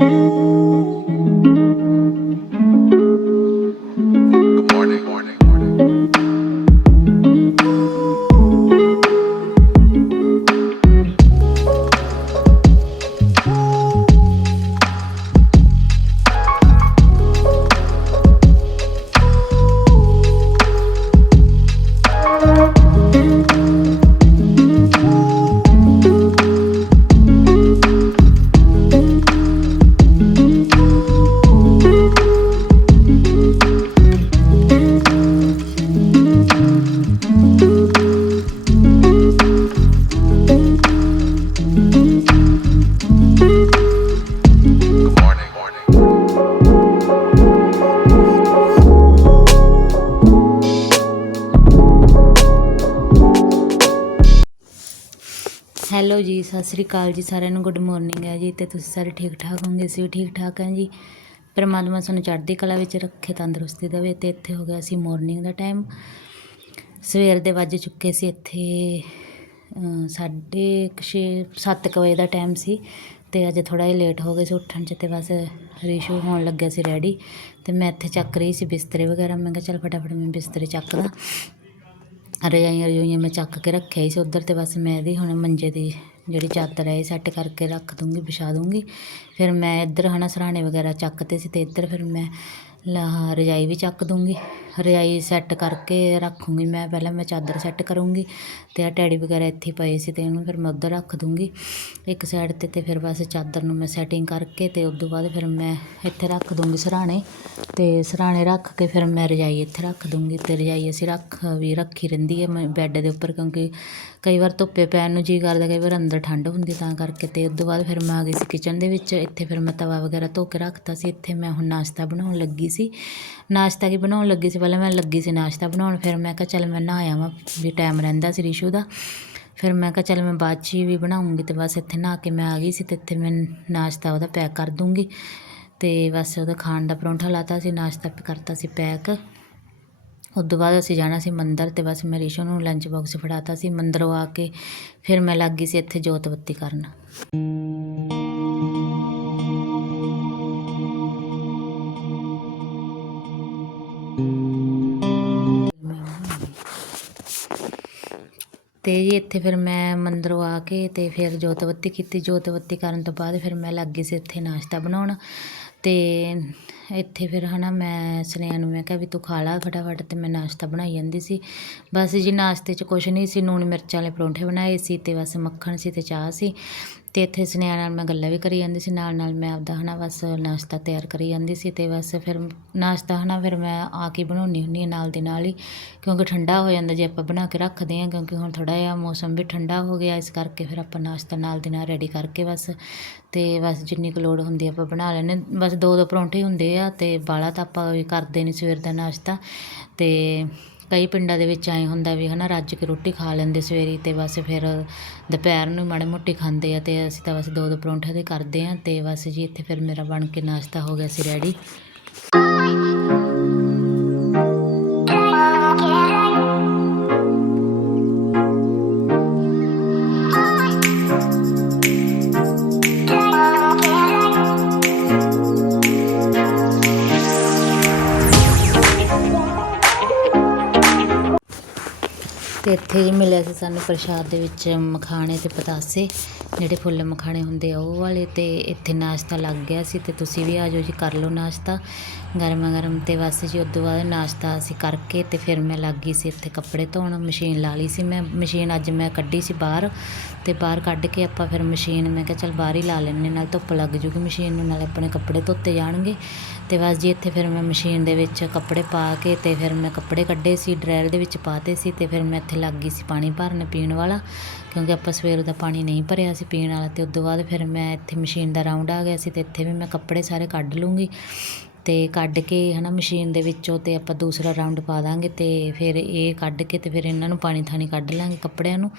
Música hello ਜੀ, ਸਤਿ ਸ੍ਰੀ ਅਕਾਲ ਜੀ ਸਾਰਿਆਂ ਨੂੰ ਗੁੱਡ ਮਾਰਨਿੰਗ ਹੈ ਜੀ, ਤੇ ਤੁਸੀਂ ਸਾਰੇ ਠੀਕ ਠਾਕ ਹੋਵੋਗੇ? ਅਸੀਂ ਵੀ ਠੀਕ ਠਾਕ ਹਾਂ ਜੀ। ਪਰਮਾਤਮਾ ਸਾਨੂੰ ਚੜ੍ਹਦੀ ਕਲਾ ਵਿੱਚ ਰੱਖੇ, ਤੰਦਰੁਸਤੀ ਦੇਵੇ, ਤੇ ਇੱਥੇ ਹੋ ਗਿਆ ਸੀ ਮਾਰਨਿੰਗ ਦਾ ਟਾਈਮ ਸਵੇਰ ਦੇ ਵੱਜ ਚੁੱਕੇ ਸੀ ਇੱਥੇ ਸਾਢੇ ਕੁ ਛੇ, ਸੱਤ ਕੁ ਵਜੇ ਦਾ ਟਾਈਮ ਸੀ, ਤੇ ਅੱਜ ਥੋੜਾ ਜਿਹਾ ਲੇਟ ਹੋ ਗਏ ਸੀ ਉੱਠਣ 'ਚ, ਤੇ ਬਸ ਰੀਸ਼ੂ ਹੋਣ ਲੱਗਿਆ ਸੀ ਰੈਡੀ ਤੇ ਮੈਂ ਇੱਥੇ ਚੱਕ ਰਹੀ ਸੀ ਬਿਸਤਰੇ ਵਗੈਰਾ, ਮੈਂ ਕਿਹਾ ਚੱਲ ਫਟਾਫਟ ਮੈਂ ਬਿਸਤਰੇ ਚੱਕਦਾ ਰਜਾਈਆਂ ਰਜੂਈਆਂ ਮੈਂ ਚੱਕ ਕੇ ਰੱਖਿਆ ਹੀ ਸੀ ਉੱਧਰ, ਤੇ ਬਸ ਮੈਂ ਇਹਦੀ ਹੁਣ ਮੰਜੇ ਦੀ ਜਿਹੜੀ ਚਾਦਰ ਹੈ ਇਹ ਸੈੱਟ ਕਰਕੇ ਰੱਖ ਦੂੰਗੀ, ਵਿਛਾ ਦੂੰਗੀ। ਫਿਰ ਮੈਂ ਇੱਧਰ ਹਨਾ ਸਰਾਣੇ ਵਗੈਰਾ ਚੱਕਤੇ ਸੀ ਤੇ ਇੱਧਰ ਫਿਰ ਮੈਂ ਲਾ ਰਜਾਈ ਵੀ ਚੱਕ ਦੂੰਗੀ। ਰਜਾਈ ਸੈੱਟ ਕਰਕੇ ਰੱਖੂੰਗੀ ਮੈਂ, ਪਹਿਲਾਂ ਮੈਂ ਚਾਦਰ ਸੈੱਟ ਕਰੂੰਗੀ ਤੇ ਆ ਟੈਡੀ ਵਗੈਰਾ ਇੱਥੇ ਪਏ ਸੀ ਤੇ ਇਹਨੂੰ ਫਿਰ ਮੈਂ ਉੱਧਰ ਰੱਖ ਦੂੰਗੀ। ਇੱਕ ਸਾਈਡ ਤੇ ਤੇ ਫਿਰ ਬਸ ਚਾਦਰ ਨੂੰ ਮੈਂ ਸੈਟਿੰਗ ਕਰਕੇ ਤੇ ਉਸ ਤੋਂ ਬਾਅਦ ਫਿਰ ਮੈਂ ਇੱਥੇ ਰੱਖ ਦੂੰਗੀ ਸਰਾਣੇ ਤੇ ਸਰਾਣੇ ਰੱਖ ਕੇ ਫਿਰ ਮੈਂ ਰਜਾਈ ਇੱਥੇ ਰੱਖ ਦੂੰਗੀ ਤੇ ਰਜਾਈ ਅਸੀਂ ਰੱਖ, ਵੀ ਰੱਖੀ ਰਹਿੰਦੀ ਹੈ ਮੈਂ, ਬੈੱਡ ਦੇ ਉੱਪਰ ਕਿਉਂਕਿ ਕਈ ਵਾਰ ਧੁੱਪੇ ਪੈਣ ਨੂੰ ਜੀ ਕਰਦਾ, ਕਈ ਵਾਰ ਅੰਦਰ ਠੰਡ ਹੁੰਦੀ ਤਾਂ ਕਰਕੇ ਤੇ ਉਸ ਤੋਂ ਬਾਅਦ ਫਿਰ ਮੈਂ ਆ ਗਈ ਸੀ ਕਿਚਨ ਦੇ ਵਿੱਚ, ਇੱਥੇ ਫਿਰ ਮੈਂ ਤਵਾ ਵਗੈਰਾ ਧੋ ਕੇ ਰੱਖਤਾ ਸੀ, ਇੱਥੇ ਮੈਂ ਹੁਣ ਨਾਸ਼ਤਾ ਬਣਾਉਣ ਲੱਗੀ ਸੀ। ਨਾਸ਼ਤਾ ਕੀ ਬਣਾਉਣ ਲੱਗੀ ਸੀ? ਪਹਿਲਾਂ ਮੈਂ ਲੱਗੀ ਸੀ ਨਾਸ਼ਤਾ ਬਣਾਉਣ, ਫਿਰ ਮੈਂ ਕਿਹਾ ਚੱਲ ਮੈਂ ਨਹਾਇਆ ਵਾਂ ਵੀ ਟਾਈਮ ਰਹਿੰਦਾ ਸੀ ਰਿਸ਼ੂ ਦਾ। ਫਿਰ ਮੈਂ ਕਿਹਾ ਚੱਲ ਮੈਂ ਬਾਅਦ 'ਚ ਹੀ ਵੀ ਬਣਾਉਂਗੀ ਤੇ ਬਸ ਇੱਥੇ ਨਹਾ ਕੇ ਮੈਂ ਆ ਗਈ ਸੀ ਤੇ ਇੱਥੇ ਮੈਂ ਨਾਸ਼ਤਾ ਉਹਦਾ ਪੈਕ ਕਰ ਦੂੰਗੀ। ਤੇ ਬਸ ਉਹਦਾ ਖਾਣ ਦਾ ਪਰੌਂਠਾ ਲਾਤਾ ਸੀ, ਨਾਸ਼ਤਾ ਕਰਤਾ ਸੀ ਪੈਕ ਉਸ ਤੋਂ ਬਾਅਦ ਅਸੀਂ ਜਾਣਾ ਸੀ ਮੰਦਰ ਤੇ ਬਸ ਮੈਂ ਰਿਸ਼ੂ ਨੂੰ ਲੰਚ ਬਾਕਸ ਫੜਾਤਾ ਸੀ, ਮੰਦਰੋਂ ਆ ਕੇ ਫਿਰ ਮੈਂ ਲੱਗ ਗਈ ਸੀ ਇੱਥੇ ਜੋਤ ਬੱਤੀ ਕਰਨ। ਤੇ ਜੀ ਇੱਥੇ ਫਿਰ ਮੈਂ ਮੰਦਰੋਂ ਆ ਕੇ ਤੇ ਫਿਰ ਜੋਤ ਬੱਤੀ ਕੀਤੀ, ਜੋਤ ਬੱਤੀ ਕਰਨ ਤੋਂ ਬਾਅਦ ਫਿਰ ਮੈਂ ਲੱਗ ਗਈ ਸੀ ਇੱਥੇ ਨਾਸ਼ਤਾ ਬਣਾਉਣ। ਅਤੇ ਇੱਥੇ ਫਿਰ ਹੈ ਨਾ ਮੈਂ ਸੁਨੇਹਾ ਨੂੰ ਮੈਂ ਕਿਹਾ ਵੀ ਤੂੰ ਖਾ ਲਾ ਫਟਾਫਟ ਅਤੇ ਮੈਂ ਨਾਸ਼ਤਾ ਬਣਾਈ ਜਾਂਦੀ ਸੀ। ਬਸ ਜੀ ਨਾਸ਼ਤੇ 'ਚ ਕੁਛ ਨਹੀਂ ਸੀ, ਲੂਣ ਮਿਰਚ ਵਾਲੇ ਪਰੌਂਠੇ ਬਣਾਏ ਸੀ ਅਤੇ ਬਸ ਮੱਖਣ ਸੀ ਅਤੇ ਚਾਹ ਸੀ। ਤੇ ਇੱਥੇ ਸੁਨੇਹਾ ਨਾਲ ਮੈਂ ਗੱਲਾਂ ਵੀ ਕਰੀ ਜਾਂਦੀ ਸੀ, ਨਾਲ ਨਾਲ ਮੈਂ ਆਪਦਾ ਹਨਾ ਬਸ ਨਾਸ਼ਤਾ ਤਿਆਰ ਕਰੀ ਜਾਂਦੀ ਸੀ ਤੇ ਬਸ ਫਿਰ ਨਾਸ਼ਤਾ ਹਨਾ ਫਿਰ ਮੈਂ ਆ ਕੇ ਬਣਾਉਣੀ ਹੁੰਦੀ ਹਾਂ ਨਾਲ ਦੇ ਨਾਲ ਹੀ, ਕਿਉਂਕਿ ਠੰਡਾ ਹੋ ਜਾਂਦਾ ਜੇ ਆਪਾਂ ਬਣਾ ਕੇ ਰੱਖਦੇ ਹਾਂ, ਕਿਉਂਕਿ ਹੁਣ ਥੋੜਾ ਜਿਹਾ ਮੌਸਮ ਵੀ ਠੰਡਾ ਹੋ ਗਿਆ, ਇਸ ਕਰਕੇ ਫਿਰ ਆਪਾਂ ਨਾਸ਼ਤਾ ਨਾਲ ਦੇ ਨਾਲ ਰੈਡੀ ਕਰਕੇ ਬਸ ਤੇ ਬਸ ਜਿੰਨੀ ਕੁ ਲੋੜ ਹੁੰਦੀ ਆਪਾਂ ਬਣਾ ਲੈਂਦੇ ਬਸ ਦੋ ਦੋ ਪਰੌਂਠੇ ਹੁੰਦੇ ਆ ਤੇ ਬਾਲਾ ਤਾਂ ਆਪਾਂ ਕਰਦੇ ਨਹੀਂ ਸਵੇਰ ਦਾ ਨਾਸ਼ਤਾ ਤੇ ਕਈ ਪਿੰਡਾਂ ਦੇ ਵਿੱਚ ਐਂ ਹੁੰਦਾ ਵੀ ਹੈ ਨਾ ਰੱਜ ਕੇ ਰੋਟੀ ਖਾ ਲੈਂਦੇ ਸਵੇਰੇ ਅਤੇ ਬਸ ਫਿਰ ਦੁਪਹਿਰ ਨੂੰ ਮਾੜੀ ਮੋਟੀ ਖਾਂਦੇ ਆ ਅਤੇ ਅਸੀਂ ਤਾਂ ਬਸ ਦੋ ਦੋ ਪਰੌਂਠੇ ਦੇ ਕਰਦੇ ਹਾਂ ਅਤੇ ਬਸ ਜੀ ਇੱਥੇ ਫਿਰ ਮੇਰਾ ਬਣ ਕੇ ਨਾਸ਼ਤਾ ਹੋ ਗਿਆ ਸੀ ਰੈਡੀ ਤੇ ਇੱਥੇ ਜੀ ਮਿਲਿਆ ਸੀ ਸਾਨੂੰ ਪ੍ਰਸ਼ਾਦ ਦੇ ਵਿੱਚ ਮਖਾਣੇ ਅਤੇ ਪਤਾਸੇ। ਜਿਹੜੇ ਫੁੱਲ ਮਖਾਣੇ ਹੁੰਦੇ ਆ ਉਹ ਵਾਲੇ ਅਤੇ ਇੱਥੇ ਨਾਸ਼ਤਾ ਲੱਗ ਗਿਆ ਸੀ ਅਤੇ ਤੁਸੀਂ ਵੀ ਆ ਜਾਓ ਜੀ, ਕਰ ਲਓ ਨਾਸ਼ਤਾ। ਗਰਮਾ ਗਰਮ ਅਤੇ ਬਸ ਜੀ, ਉਦੋਂ ਬਾਅਦ ਨਾਸ਼ਤਾ ਅਸੀਂ ਕਰਕੇ ਅਤੇ ਫਿਰ ਮੈਂ ਲੱਗ ਗਈ ਸੀ ਇੱਥੇ ਕੱਪੜੇ ਧੋਣ। ਮਸ਼ੀਨ ਲਾ ਲਈ ਸੀ ਮੈਂ, ਮਸ਼ੀਨ ਅੱਜ ਮੈਂ ਕੱਢੀ ਸੀ ਬਾਹਰ ਅਤੇ ਬਾਹਰ ਕੱਢ ਕੇ ਆਪਾਂ ਫਿਰ ਮਸ਼ੀਨ ਮੈਂ ਕਿਹਾ ਚੱਲ ਬਾਹਰ ਹੀ ਲਾ ਲੈਂਦੇ ਨਾਲ ਧੁੱਪ ਲੱਗ ਜੂਗੀ ਮਸ਼ੀਨ ਨੂੰ, ਨਾਲ ਆਪਣੇ ਕੱਪੜੇ ਧੋਤੇ ਜਾਣਗੇ। ਅਤੇ ਬਸ ਜੀ, ਇੱਥੇ ਫਿਰ ਮੈਂ ਮਸ਼ੀਨ ਦੇ ਵਿੱਚ ਕੱਪੜੇ ਪਾ ਕੇ ਅਤੇ ਫਿਰ ਮੈਂ ਕੱਪੜੇ ਕੱਢੇ ਸੀ, ਡਰੈਲ ਦੇ ਵਿੱਚ ਪਾਤੇ ਸੀ ਅਤੇ ਫਿਰ ਮੈਂ ਇੱਥੇ ਲੱਗ ਗਈ ਸੀ ਪਾਣੀ ਭਰਨ ਪੀਣ ਵਾਲਾ, ਕਿਉਂਕਿ ਆਪਾਂ ਸਵੇਰ ਦਾ ਪਾਣੀ ਨਹੀਂ ਭਰਿਆ ਸੀ ਪੀਣ ਵਾਲਾ ਅਤੇ ਉਸ ਤੋਂ ਬਾਅਦ ਫਿਰ ਮੈਂ ਇੱਥੇ ਮਸ਼ੀਨ ਦਾ ਰਾਊਂਡ ਆ ਗਿਆ ਸੀ ਅਤੇ ਇੱਥੇ ਵੀ ਮੈਂ ਕੱਪੜੇ ਸਾਰੇ ਕੱਢ ਲੂੰਗੀ ਅਤੇ ਕੱਢ ਕੇ ਹੈ ਨਾ ਮਸ਼ੀਨ ਦੇ ਵਿੱਚੋਂ ਅਤੇ ਆਪਾਂ ਦੂਸਰਾ ਰਾਊਂਡ ਪਾ ਦਾਂਗੇ ਅਤੇ ਫਿਰ ਇਹ ਕੱਢ ਕੇ ਅਤੇ ਫਿਰ ਇਹਨਾਂ ਨੂੰ ਪਾਣੀ ਥਾਣੀ ਕੱਢ ਲਾਂਗੇ ਕੱਪੜਿਆਂ ਨੂੰ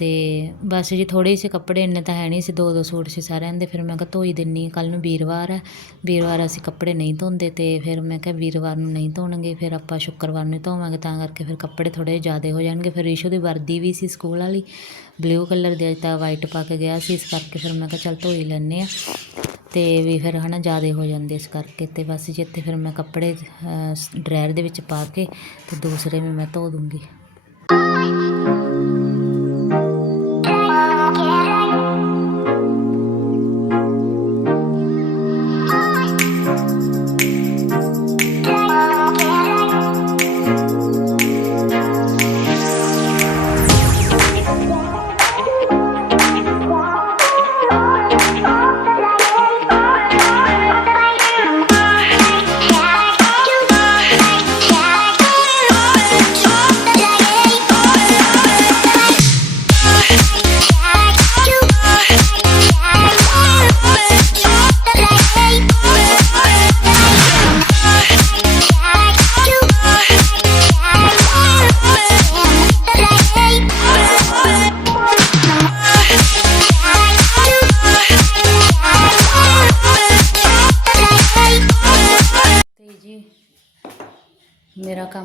ਅਤੇ ਬਸ ਜੀ ਥੋੜ੍ਹੇ ਜਿਹੇ ਕੱਪੜੇ ਇੰਨੇ ਤਾਂ ਹੈ ਨਹੀਂ ਸੀ, ਦੋ ਦੋ ਸੂਟ ਸੀ ਸਾਰਿਆਂ ਦੇ, ਫਿਰ ਮੈਂ ਕਿਹਾ ਧੋਈ ਦਿੰਦੀ ਕੱਲ੍ਹ ਨੂੰ ਵੀਰਵਾਰ ਹੈ, ਵੀਰਵਾਰ ਅਸੀਂ ਕੱਪੜੇ ਨਹੀਂ ਧੋਂਦੇ ਅਤੇ ਫਿਰ ਮੈਂ ਕਿਹਾ ਵੀਰਵਾਰ ਨੂੰ ਨਹੀਂ ਧੋਣਗੇ, ਫਿਰ ਆਪਾਂ ਸ਼ੁੱਕਰਵਾਰ ਨੂੰ ਹੀ ਧੋਵਾਂਗੇ, ਤਾਂ ਕਰਕੇ ਫਿਰ ਕੱਪੜੇ ਥੋੜ੍ਹੇ ਜ਼ਿਆਦਾ ਹੋ ਜਾਣਗੇ, ਫਿਰ ਈਸ਼ੂ ਦੀ ਵਰਦੀ ਵੀ ਸੀ ਸਕੂਲ ਵਾਲੀ, ਬਲੂ ਕਲਰ ਦੀ, ਅੱਜ ਤਾਂ ਵਾਈਟ ਪਾ ਕੇ ਗਿਆ ਸੀ, ਇਸ ਕਰਕੇ ਫਿਰ ਮੈਂ ਕਿਹਾ ਚੱਲ ਧੋਈ ਲੈਂਦੇ ਆ ਅਤੇ ਵੀ ਫਿਰ ਹਨਾ ਜ਼ਿਆਦਾ ਹੋ ਜਾਂਦੇ ਇਸ ਕਰਕੇ ਅਤੇ ਬਸ ਜੀ ਇੱਥੇ ਫਿਰ ਮੈਂ ਕੱਪੜੇ ਡਰਾਇਰ ਦੇ ਵਿੱਚ ਪਾ ਕੇ ਅਤੇ ਦੂਸਰੇ ਵੀ ਮੈਂ ਧੋ ਦੂੰਗੀ।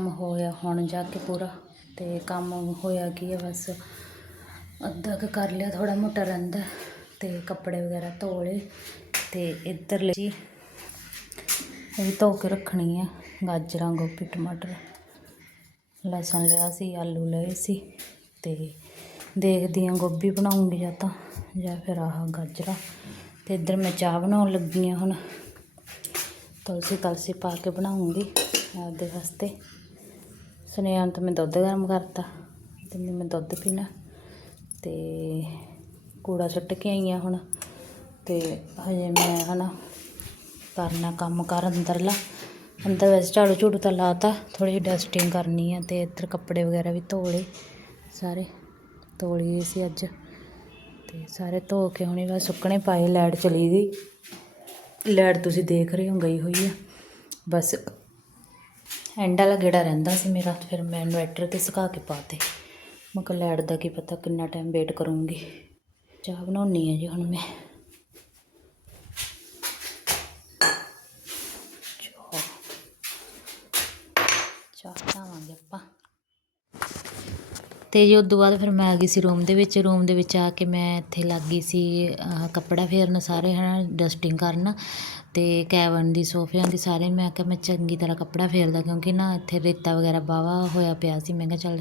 ਕੰਮ ਹੋਇਆ ਹੁਣ ਜਾ ਕੇ ਪੂਰਾ ਅਤੇ ਕੰਮ ਹੋਇਆ ਕੀ ਹੈ ਬਸ ਅੱਧਾ ਕੁ ਕਰ ਲਿਆ, ਥੋੜ੍ਹਾ ਮੋਟਾ ਰਹਿੰਦਾ ਅਤੇ ਕੱਪੜੇ ਵਗੈਰਾ ਧੋ ਲਏ ਅਤੇ ਇੱਧਰ ਲਈ ਜੀ, ਇਹ ਵੀ ਧੋ ਕੇ ਰੱਖਣੀ ਹੈ ਗਾਜਰਾਂ, ਗੋਭੀ, ਟਮਾਟਰ। ਲਸਣ ਲਿਆ ਸੀ, ਆਲੂ ਲਏ ਸੀ ਅਤੇ ਦੇਖਦੀ ਹਾਂ ਗੋਭੀ ਬਣਾਉਂਗੀ ਜਾਂ ਤਾਂ, ਜਾਂ ਫਿਰ ਆਹ ਗਾਜਰਾਂ। ਤੇ ਇੱਧਰ ਮੈਂ ਚਾਹ ਬਣਾਉਣ ਲੱਗੀ ਹਾਂ ਹੁਣ। ਤੁਲਸੀ ਤਲਸੀ ਪਾ ਕੇ ਬਣਾਉਂਗੀ ਆਪਦੇ ਵਾਸਤੇ। ਸੁਨੇਹਾਂ ਤੋਂ ਮੈਂ ਦੁੱਧ ਗਰਮ ਕਰਤਾ ਤੇ ਮੈਂ ਦੁੱਧ ਪੀਣਾ ਤੇ ਕੂੜਾ ਸੁੱਟ ਕੇ ਆਈ ਹਾਂ ਹੁਣ ਤੇ ਹਜੇ ਮੈਂ ਹਨਾ ਕਰਨਾ ਕੰਮ ਕਰ ਅੰਦਰਲਾ। ਅੰਦਰ ਵੈਸੇ ਝਾੜੂ ਝੂੜੂ ਤਾਂ ਲਾਤਾ ਥੋੜੀ ਜਿਹੀ ਡਸਟਿੰਗ ਕਰਨੀ ਆ ਤੇ ਇੱਧਰ ਕੱਪੜੇ ਵਗੈਰਾ ਵੀ ਧੋ ਲਏ ਸਾਰੇ, ਧੋ ਲਏ ਸੀ ਅੱਜ ਤੇ ਸਾਰੇ ਧੋ ਕੇ ਹੁਣੇ ਬਸ ਸੁੱਕਣੇ ਪਾਏ, ਲਾਈਟ ਚਲੀ ਗਈ। ਲਾਈਟ ਤੁਸੀਂ ਦੇਖ ਰਹੇ ਹੋ, ਗਈ ਹੋਈ ਆ। ਬਸ ਐਂਡ ਵਾਲਾ ਗੇੜਾ ਰਹਿੰਦਾ ਸੀ ਮੇਰਾ, ਫਿਰ ਮੈਂ ਇਨਵੈਟਰ ਤੇ ਸੁਕਾ ਕੇ ਪਾਤੇ। ਮੈਂ ਕਿਹਾ ਲਾਈਟ ਦਾ ਕੀ ਪਤਾ ਕਿੰਨਾ ਟਾਈਮ ਵੇਟ ਕਰੂੰਗੀ। ਚਾਹ ਬਣਾਉਣੀ ਹੈ ਜੀ ਹੁਣ ਮੈਂ ਚਾਹ ਚਾਹ ਬਣਾਵਾਂਗੇ ਆਪਾਂ ਤੇ ਜੀ ਉਦੋਂ ਬਾਅਦ ਫਿਰ ਮੈਂ ਆ ਗਈ ਸੀ ਰੂਮ ਦੇ ਵਿੱਚ ਰੂਮ ਦੇ ਵਿੱਚ ਆ ਕੇ ਮੈਂ ਇੱਥੇ ਲੱਗ ਗਈ ਸੀ ਆਹ ਕੱਪੜਾ ਫੇਰਨ ਸਾਰੇ ਹੈ ਨਾ ਡਸਟਿੰਗ ਕਰਨ ਅਤੇ ਕੈਬਨ ਦੀ, ਸੋਫਿਆਂ ਦੀ ਸਾਰੇ। ਮੈਂ ਕਿਹਾ ਮੈਂ ਚੰਗੀ ਤਰ੍ਹਾਂ ਕੱਪੜਾ ਫੇਰਦਾ ਕਿਉਂਕਿ ਨਾ ਇੱਥੇ ਰੇਤਾ ਵਗੈਰਾ ਵਾਹਵਾ ਹੋਇਆ ਪਿਆ ਸੀ। ਮੈਂ ਕਿਹਾ ਚੱਲ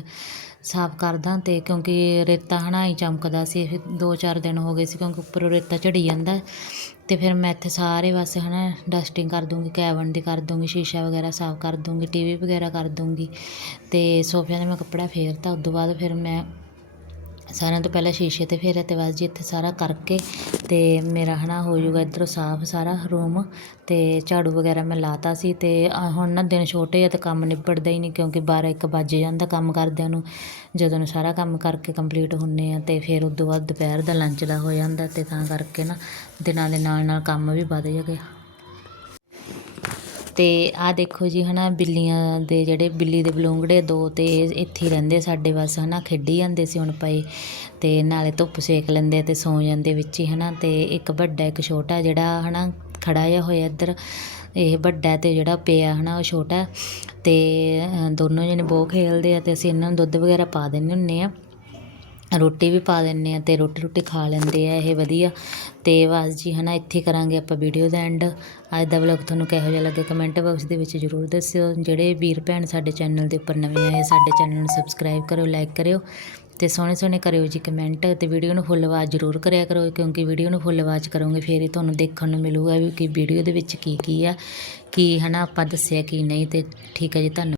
ਸਾਫ਼ ਕਰਦਾ ਅਤੇ ਕਿਉਂਕਿ ਰੇਤਾ ਹੈ ਨਾ ਹੀ ਚਮਕਦਾ ਸੀ, ਇਹ ਦੋ ਚਾਰ ਦਿਨ ਹੋ ਗਏ ਸੀ ਕਿਉਂਕਿ ਉੱਪਰੋਂ ਰੇਤਾ ਝੜੀ ਜਾਂਦਾ ਅਤੇ ਫਿਰ ਮੈਂ ਇੱਥੇ ਸਾਰੇ ਪਾਸੇ ਨਾ ਡਸਟਿੰਗ ਕਰ ਦੂੰਗੀ, ਕੈਬਨ ਦੀ ਕਰ ਦੂੰਗੀ, ਸ਼ੀਸ਼ਾ ਵਗੈਰਾ ਸਾਫ਼ ਕਰ ਦੂੰਗੀ ਟੀ ਵੀ ਵਗੈਰਾ ਕਰ ਦੂੰਗੀ ਅਤੇ ਸੋਫਿਆਂ 'ਤੇ ਮੈਂ ਕੱਪੜਾ ਫੇਰਤਾ ਉਸ ਤੋਂ ਬਾਅਦ ਫਿਰ ਮੈਂ ਸਾਰਿਆਂ ਤੋਂ ਪਹਿਲਾਂ ਸ਼ੀਸ਼ੇ ਤੇ ਫੇਰਿਆ ਤੇ ਬਸ ਜੀ ਇੱਥੇ ਸਾਰਾ ਕਰਕੇ ਅਤੇ ਮੇਰਾ ਹੈ ਨਾ ਹੋ ਜਾਊਗਾ ਇੱਧਰੋਂ ਸਾਫ਼ ਸਾਰਾ ਰੂਮ ਅਤੇ ਝਾੜੂ ਵਗੈਰਾ ਮੈਂ ਲਾਤਾ ਸੀ ਅਤੇ ਹੁਣ ਨਾ ਦਿਨ ਛੋਟੇ ਆ ਤੇ ਕੰਮ ਨਿਬੜਦਾ ਹੀ ਨਹੀਂ ਕਿਉਂਕਿ 12 1 ਵੱਜ ਜਾਂਦਾ ਕੰਮ ਕਰਦਿਆਂ ਨੂੰ। ਜਦੋਂ ਨੂੰ ਸਾਰਾ ਕੰਮ ਕਰਕੇ ਕੰਪਲੀਟ ਹੁੰਦੇ ਆ ਅਤੇ ਫਿਰ ਉਦੋਂ ਬਾਅਦ ਦੁਪਹਿਰ ਦਾ ਲੰਚ ਦਾ ਹੋ ਜਾਂਦਾ ਅਤੇ ਤਾਂ ਕਰਕੇ ਨਾ ਦਿਨਾਂ ਦੇ ਨਾਲ ਨਾਲ ਕੰਮ ਵੀ ਵੱਧ ਗਿਆ। ਅਤੇ ਆਹ ਦੇਖੋ ਜੀ ਹੈ ਨਾ ਬਿੱਲੀਆਂ ਦੇ ਜਿਹੜੇ ਬਿੱਲੀ ਦੇ ਬਲੂੰਗੜੇ ਦੋ ਤੇ ਇੱਥੇ ਹੀ ਰਹਿੰਦੇ ਸਾਡੇ ਬਸ ਹੈ ਨਾ ਖੇਡੀ ਜਾਂਦੇ ਸੀ ਹੁਣ ਪਏ ਅਤੇ ਨਾਲੇ ਧੁੱਪ ਸੇਕ ਲੈਂਦੇ ਅਤੇ ਸੌਂ ਜਾਂਦੇ ਵਿੱਚ ਹੀ ਹੈ ਨਾ ਅਤੇ ਇੱਕ ਵੱਡਾ, ਇੱਕ ਛੋਟਾ ਜਿਹੜਾ ਹੈ ਨਾ ਖੜਾ ਜਿਹਾ ਹੋਇਆ ਇੱਧਰ, ਇਹ ਵੱਡਾ ਅਤੇ ਜਿਹੜਾ ਪਿਆ ਹੈ ਨਾ ਉਹ ਛੋਟਾ ਅਤੇ ਦੋਨੋਂ ਜਣੇ ਬਹੁਤ ਖੇਲਦੇ ਆ ਅਤੇ ਅਸੀਂ ਇਹਨਾਂ ਨੂੰ ਦੁੱਧ ਵਗੈਰਾ ਪਾ ਦਿੰਦੇ ਹੁੰਦੇ ਹਾਂ ਰੋਟੀ ਵੀ ਪਾ ਦਿੰਦੇ ਹਾਂ ਅਤੇ ਰੋਟੀ ਰੋਟੀ ਖਾ ਲੈਂਦੇ ਆ, ਇਹ ਵਧੀਆ। ਅਤੇ ਬਸ ਜੀ ਹੈ ਨਾ ਇੱਥੇ ਕਰਾਂਗੇ ਆਪਾਂ ਵੀਡੀਓ ਦਾ ਐਂਡ ਅੱਜ ਦਾ ਵਲੌਗ ਤੁਹਾਨੂੰ ਕਿਹੋ ਜਿਹਾ ਲੱਗਿਆ ਕਮੈਂਟ ਬਾਕਸ ਦੇ ਵਿੱਚ ਜਰੂਰ ਦੱਸਿਓ। ਜਿਹੜੇ ਵੀਰ ਭੈਣ ਸਾਡੇ ਚੈਨਲ ਦੇ ਉੱਪਰ ਨਵੇਂ ਆਏ, ਸਾਡੇ ਚੈਨਲ ਨੂੰ ਸਬਸਕ੍ਰਾਈਬ ਕਰਿਓ ਲਾਈਕ ਕਰਿਓ। ਤੇ ਸੋਹਣੇ ਸੋਹਣੇ ਕਰਿਓ ਜੀ ਕਮੈਂਟ ਤੇ ਵੀਡੀਓ ਨੂੰ ਫੁੱਲ ਆਵਾਜ਼ ਜ਼ਰੂਰ ਕਰਿਆ ਕਰੋ, ਕਿਉਂਕਿ ਵੀਡੀਓ ਨੂੰ ਫੁੱਲ ਆਵਾਜ਼ ਕਰੋਗੇ, ਫਿਰ ਹੀ ਤੁਹਾਨੂੰ ਦੇਖਣ ਨੂੰ ਮਿਲੂਗਾ ਵੀ ਕਿ ਵੀਡੀਓ ਦੇ ਵਿੱਚ ਕੀ ਕੀ ਆ, ਕੀ, ਹਨਾ, ਆਪਾਂ ਦੱਸਿਆ, ਕੀ ਨਹੀਂ, ਤੇ ਠੀਕ ਹੈ ਜੀ, ਧੰਨਵਾਦ।